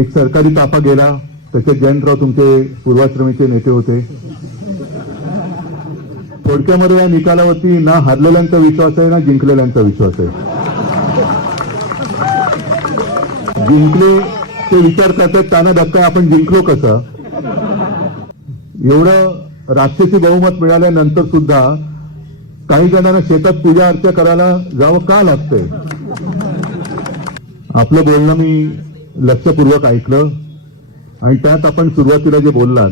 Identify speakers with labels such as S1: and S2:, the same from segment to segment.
S1: एक सरकारी ताफा गेला त्याच्यात जयंतराव तुमचे पूर्वाश्रमीचे नेते होते. थोडक्यामध्ये या निकालावरती ना हरलेल्यांचा विश्वास आहे ना जिंकलेल्यांचा विश्वास आहे. जिंकले ते विचार करतात त्यांना धक्का आपण जिंकलो कसं? एवढं राक्षसी बहुमत मिळाल्यानंतर सुद्धा काही जणांना शेतात पूजा अर्चा करायला जावं का लागतंय? आपलं बोलणं मी लक्षपूर्वक ऐकलं आणि त्यात आपण सुरुवातीला जे बोललात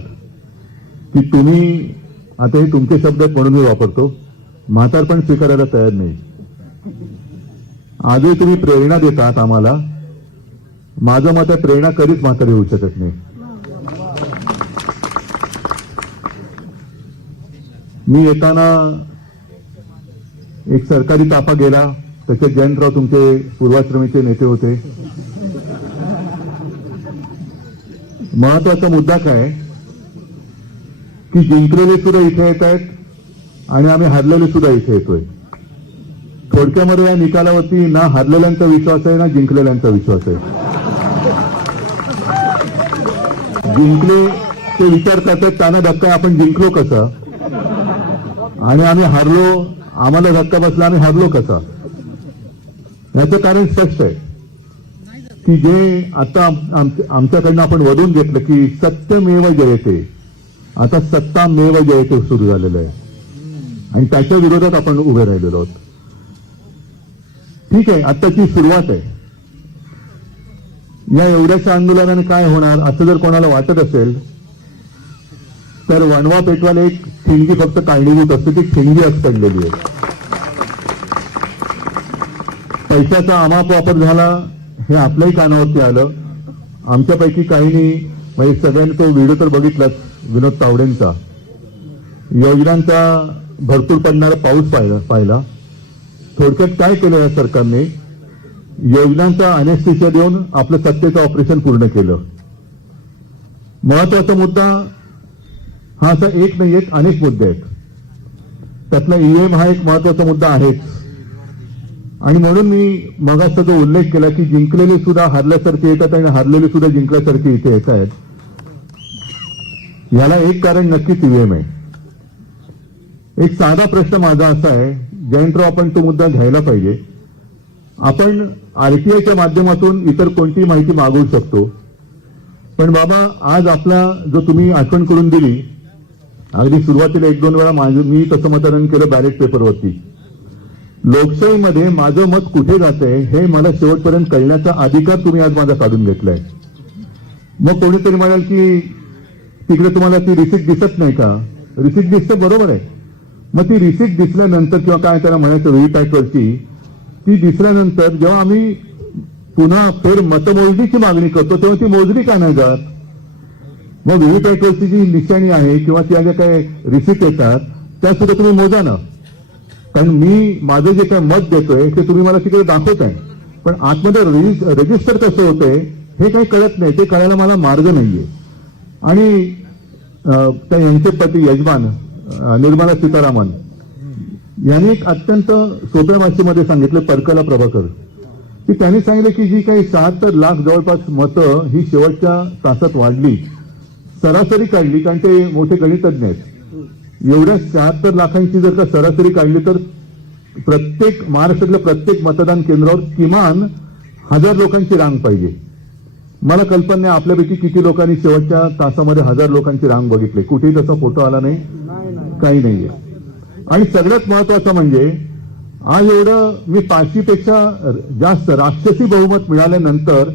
S1: की तुम्ही आता हे तुमचे शब्द म्हणून मी वापरतो. म्हातारपण स्वीकारायला तयार नाही. आजही तुम्ही प्रेरणा देतात आम्हाला. माझं मत आहे प्रेरणा कधीच म्हातारी होऊ शकत नाही. मी येताना एक सरकारी ताफा गेला. त्याचे जयंतराव तुमचे पूर्वाश्रमीचे नेते होते. महत्त्वाचा मुद्दा काय? की जिंकलेले सुद्धा इथे येत आहेत आणि आम्ही हरलेले सुद्धा इथे येतोय. थोडक्यामध्ये या निकालावरती ना हरलेल्यांचा विश्वास आहे ना जिंकलेल्यांचा विश्वास आहे. जिंकले ते विचार करतात त्यांना धक्का आहे, आपण जिंकलो कसा? आणि आम्ही हरलो आम्हाला धक्का बसला आम्ही हरलो कसा? याचं कारण स्पष्ट आहे. की जे आता आमच्याकडनं आपण वधून घेतलं की सत्यमेव जयते. आता सत्तामेव जयते सुरू झालेलं आहे. आणि त्याच्या विरोधात आपण उभे राहिलेलो आहोत. ठीक आहे आत्ताची सुरुवात आहे. या एवढ्याशा आंदोलनाने काय होणार असं जर कोणाला वाटत असेल तर वणवा पेटवाला एक ठिणगी फक्त कारणीभूत असते ती ठिणगी अस पडलेली आहे. पैशाचा अमाप वापर झाला हे आपल्याही कानावरती आलं. आमच्यापैकी काहींनी म्हणजे सगळ्यांनी तो व्हिडिओ तर बघितलाच विनोद तावडेंचा. योजनांचा भरपूर पडणारा पाऊस पाहिला पाहिला. थोडक्यात काय केलं या सरकारने? योजनांचा अनेस्थिसिया देऊन आपलं सत्तेचं ऑपरेशन पूर्ण केलं. महत्त्वाचा मुद्दा हा असा एक नाही एक अनेक मुद्दे आहेत. त्यातला ईएम हा एक महत्त्वाचा मुद्दा आहेच. आणि म्हणून मी मगाचा जो उल्लेख केला की जिंकलेले सुद्धा हरल्यासारखे येतात आणि हरलेले सुद्धा जिंकल्यासारखे इथे येत आहेत. याला एक कारण नक्कीच ईव्हीएम आहे. एक साधा प्रश्न माझा असा आहे जयंतराव आपण तो मुद्दा घ्यायला पाहिजे. आपण आरटीआयच्या माध्यमातून इतर कोणतीही माहिती मागवू शकतो. पण बाबा आज आपला जो तुम्ही आठवण करून दिली अगदी सुरुवातीला एक दोन वेळा माझं मी तसं मतदान केलं बॅलेट पेपरवरती लोकशाहीमध्ये माझं मत कुठे जाते हे मला शेवटपर्यंत कळण्याचा अधिकार तुम्ही आज माझा काढून घेतलाय. मग कोणीतरी म्हणाल की तिकडे तुम्हाला ती रिसिप्ट दिसत नाही का? रिसिप्ट दिसतं बरोबर आहे. मग ती रिसिप्ट दिसल्यानंतर किंवा काय त्याला म्हणायचं व्हीपॅटवरची ती दिसल्यानंतर जेव्हा आम्ही पुन्हा फेर मतमोजणीची मागणी करतो तेव्हा ती मोजणी का नाही जात? मग व्हीपॅटवरची जी निशाणी आहे किंवा त्या ज्या काही रिसिप्ट येतात त्या सुद्धा तुम्ही मोजा ना. कारण मी माझं जे काही मत देतोय ते तुम्ही मला तिकडे दाखवत आहे पण आतमध्ये रजिस्टर कसं होतंय हे काही कळत नाही. ते कळायला मला मार्ग नाहीये. आणि त्या यांचे पती यजमान निर्मला सीतारामन यांनी एक अत्यंत सोप्या भाषेमध्ये सांगितलं परकला प्रभाकर. की त्यांनी सांगितलं की जी काही शहात्तर लाख जवळपास मतं ही शेवटच्या तासात वाढली. सरासरी काढली कारण ते मोठे गणितज्ञ आहेत. एवढ्या शहात्तर लाखांची जर का सरासरी काढली तर प्रत्येक महाराष्ट्रातल्या प्रत्येक मतदान केंद्रावर किमान हजार लोकांची रांग पाहिजे. मला कल्पना नाही आपल्यापैकी किती लोकांनी शेवटच्या तासामध्ये हजार लोकांची रांग बघितली. कुठेही तसा फोटो आला नाही. काही नाहीये. आणि सगळ्यात महत्वाचं म्हणजे आज एवढं मी पाचशेपेक्षा जास्त राक्षसी बहुमत मिळाल्यानंतर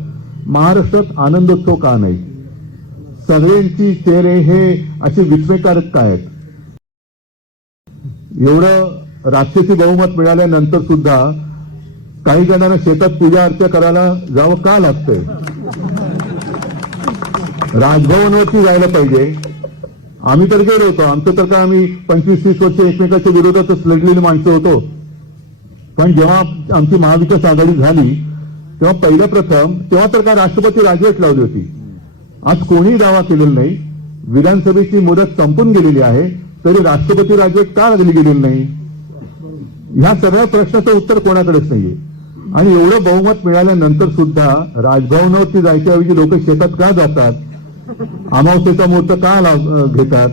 S1: महाराष्ट्रात आनंदोत्सव का नाही? सगळ्यांची चेहरे हे असे विस्मयकारक काय आहेत? एवढं राक्षसी बहुमत मिळाल्यानंतर सुद्धा काही जणांना शेतात पूजा अर्चा करायला जावं का लागतंय? राजभवनवरती जायला पाहिजे. आम्ही तर गेलो होतो. आमचं तर काय आम्ही पंचवीस तीस वर्ष एकमेकाच्या विरोधातच लढलेली माणसं होतो. पण जेव्हा आमची महाविकास आघाडी झाली तेव्हा पहिलं प्रथम तेव्हा तर काय राष्ट्रपती राजवट लावली होती? आज कोणीही दावा केलेला नाही. विधानसभेची मुदत संपून गेलेली आहे. तरी राष्ट्रपती राजे का लागली गेलेली नाही? ह्या सगळ्या प्रश्नाचं उत्तर कोणाकडेच नाहीये. आणि एवढं बहुमत मिळाल्यानंतर सुद्धा राजभवनावरती जायच्याऐवजी लोक शेतात का जातात? अमावस्येचा मुहूर्त का घेतात?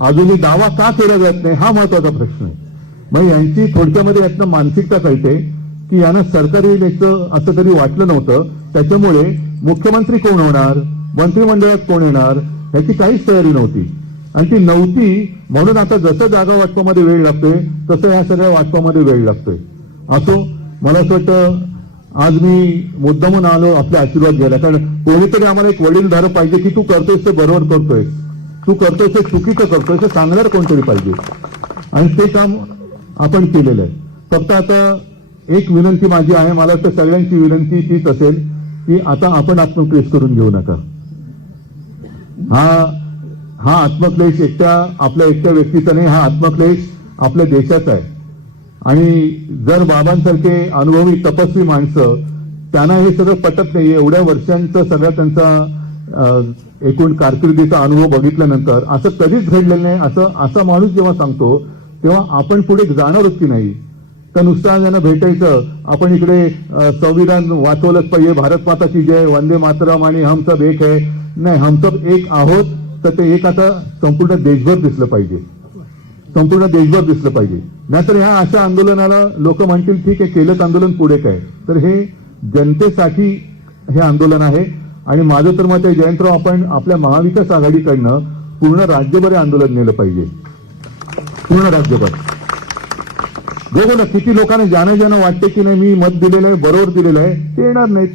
S1: अजूनही दावा का केला जात नाही? हा महत्त्वाचा प्रश्न आहे. मग यांची थोडक्यामध्ये यातनं मानसिकता कळते की यांना सरकारी येईल याचं असं तरी वाटलं नव्हतं. त्याच्यामुळे मुख्यमंत्री कोण होणार? मंत्रिमंडळात कोण येणार? याची काहीच तयारी नव्हती. आणि ती नव्हती. म्हणून आता जसं जागा वाटपामध्ये वेळ लागतोय तसं या सगळ्या वाटपामध्ये वेळ लागतोय. असो मला असं वाटतं आज मी मुद्दामून आलो आपले आशीर्वाद घ्यायला. कारण कोणीतरी आम्हाला एक वडीलधार पाहिजे की तू करतोयस ते बरोबर करतोय तू करतोयस ते चुकीचं करतोय ते सांगणार कोणतरी पाहिजे. आणि ते काम आपण केलेलं आहे. फक्त आता एक विनंती माझी आहे मला वाटतं सगळ्यांची विनंती तीच असेल की आता आपण आत्मक्लेश करून घेऊ नका. हा हा आत्मक्लेश एकट्या आपल्या एकट्या व्यक्तीचा नाही हा आत्मक्लेश आपल्या देशाचा आहे. आणि जर बाबांसारखे अनुभवी तपस्वी माणसं त्यांना हे सगळं पटत नाही एवढ्या वर्षांचा सगळा त्यांचा एकूण कारकिर्दीचा अनुभव बघितल्यानंतर असं कधीच घडलेलं नाही. असं असा माणूस जेव्हा सांगतो तेव्हा आपण पुढे जाणारच की नाही. तर नुसतं ज्यांना भेटायचं आपण इकडे संविधान वाचवलंच पाहिजे भारत माताची जय वंदे मातरम आणि हम सब एक आहे नाही हम सब एक आहोत. तर ते एक आता संपूर्ण देशभर दिसलं पाहिजे. संपूर्ण देशभर दिसलं पाहिजे. नाहीतर ह्या अशा आंदोलनाला लोक म्हणतील ठीक आहे केलंच आंदोलन पुढे काय? तर हे जनतेसाठी हे आंदोलन आहे. आणि माझं तर मत आहे जयंतराव आपण आपल्या महाविकास आघाडीकडनं पूर्ण राज्यभर हे आंदोलन नेलं पाहिजे. पूर्ण राज्यभर. बघू ना किती लोकांना ज्यानं ज्यानं वाटते की नाही मी मत दिलेलं आहे बरोबर दिलेलं आहे ते येणार नाहीत.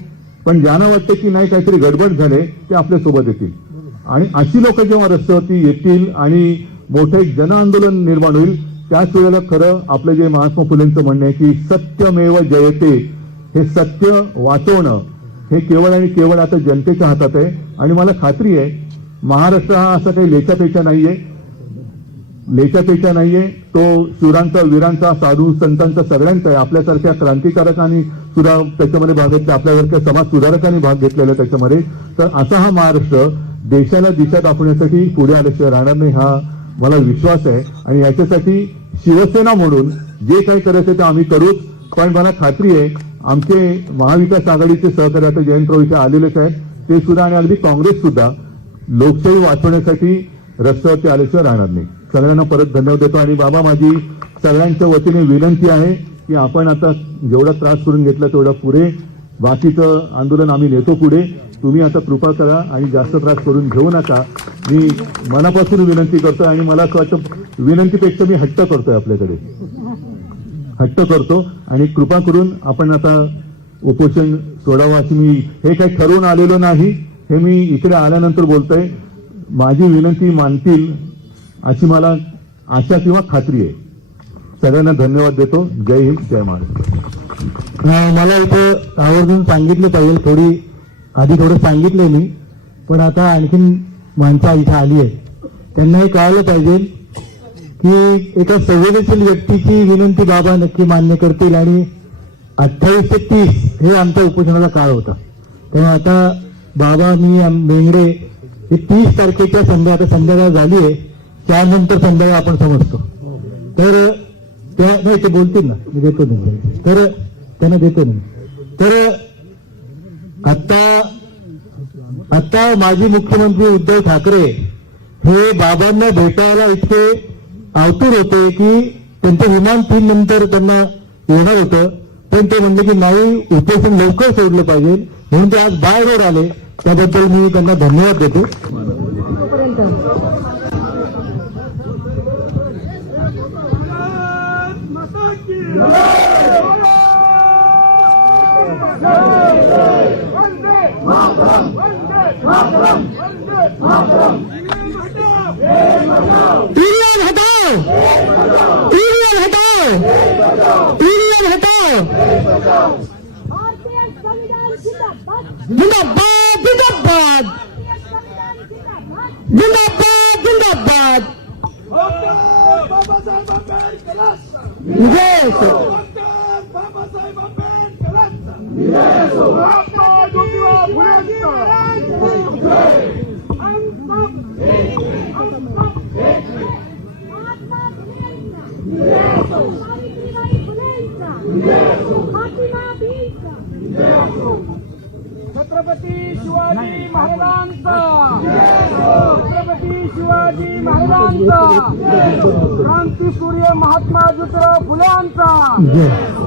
S1: पण ज्यानं वाटते की नाही काहीतरी गडबड झाले ते आपल्यासोबत येतील. आणि अशी लोक जेव्हा रस्त्यावरती येतील आणि मोठं एक जनआंदोलन निर्माण होईल त्याच वेळेला खरं आपलं जे महात्मा फुलेंचं म्हणणं आहे की सत्यमेव जयते हे सत्य वाचवणं हे केवळ आणि केवळ आता जनतेच्या हातात आहे. आणि मला खात्री आहे महाराष्ट्र हा असा काही लेखापेक्षा नाहीये. लेखापेक्षा नाहीये. तो शूरांचा वीरांचा साधू संतांचा सगळ्यांचा आहे. आपल्यासारख्या क्रांतिकारकांनी सुद्धा त्याच्यामध्ये भाग घेतला आपल्यासारख्या समाज सुधारकांनी भाग घेतलेला आहे त्याच्यामध्ये. तर असा हा महाराष्ट्र देशाला दिशा दाखवण्यासाठी पुढे आल्याशिवाय राहणार नाही हा मला विश्वास आहे. आणि याच्यासाठी शिवसेना म्हणून जे काही करायचं ते आम्ही करूच. पण मला खात्री आहे आमचे महाविकास आघाडीचे सहकारी आता जयंतराव इथे आलेलेच आहेत. ते सुद्धा आणि अगदी काँग्रेस सुद्धा लोकशाही वाचवण्यासाठी रस्त्यावरती आल्याशिवाय राहणार नाही. सगळ्यांना परत धन्यवाद देतो. आणि बाबा माझी सगळ्यांच्या वतीने विनंती आहे की आपण आता जेवढा त्रास करून घेतला तेवढा पुढे बाकीचं आंदोलन आम्ही नेतो पुढे. तुम्ही आता कृपा करा आणि जास्त त्रास करून घेऊ नका. मी मनापासून विनंती करतो आणि मला असं वाटतं विनंतीपेक्षा मी हट्ट करतोय आपल्याकडे. हट्ट करतो आणि कृपा करून आपण आता उपोषण सोडावं अशी मी हे काही ठरवून आलेलो नाही. हे मी इकडे आल्यानंतर बोलतोय. माझी विनंती मानतील अशी मला आशा किंवा खात्री आहे. सगळ्यांना धन्यवाद देतो. जय हिंद जय महाराष्ट्र.
S2: मला इथं आवर्जून सांगितलं पाहिजे थोडी आधी थोडं सांगितलंय मी पण आता आणखीन माणसं इथं आली आहेत त्यांना हे कळालं पाहिजे की एका संवेदनशील व्यक्तीची विनंती बाबा नक्की मान्य करतील आणि अठ्ठावीस ते तीस हे आमच्या उपोषणाचा काळ होता. तेव्हा आता बाबा मी आम- बेंगडे हे तीस तारखेच्या संध्या आता संध्याकाळ झाली आहे त्यानंतर संध्याकाळ आपण समजतो. तर त्या नाही ते बोलतील ना मी देतो नाही तर त्यांना देतो नाही तर आता आता माजी मुख्यमंत्री उद्धव ठाकरे हे बाबांना भेटायला इतके आवतूर होते की त्यांचं विमान तीन नंतर त्यांना येणार होतं. पण ते म्हणले की नाही उपोषण लवकर सोडलं पाहिजे. म्हणून ते आज बाय रोड आले. त्याबद्दल मी त्यांना धन्यवाद देतो.
S3: यूनियन हटाओ। यूनियन हटाओ। यूनियन हटाओ।
S4: जिंदाबाद
S3: जिंदाबाद। जिंदाबाद
S4: जिंदाबाद।
S5: बाबासाहेब आंबेडकर छत्रपती शिवाजी महाराजांचा. छत्रपती शिवाजी महाराजांचा क्रांतीसूर्य महात्मा ज्योतिराव फुल्यांचा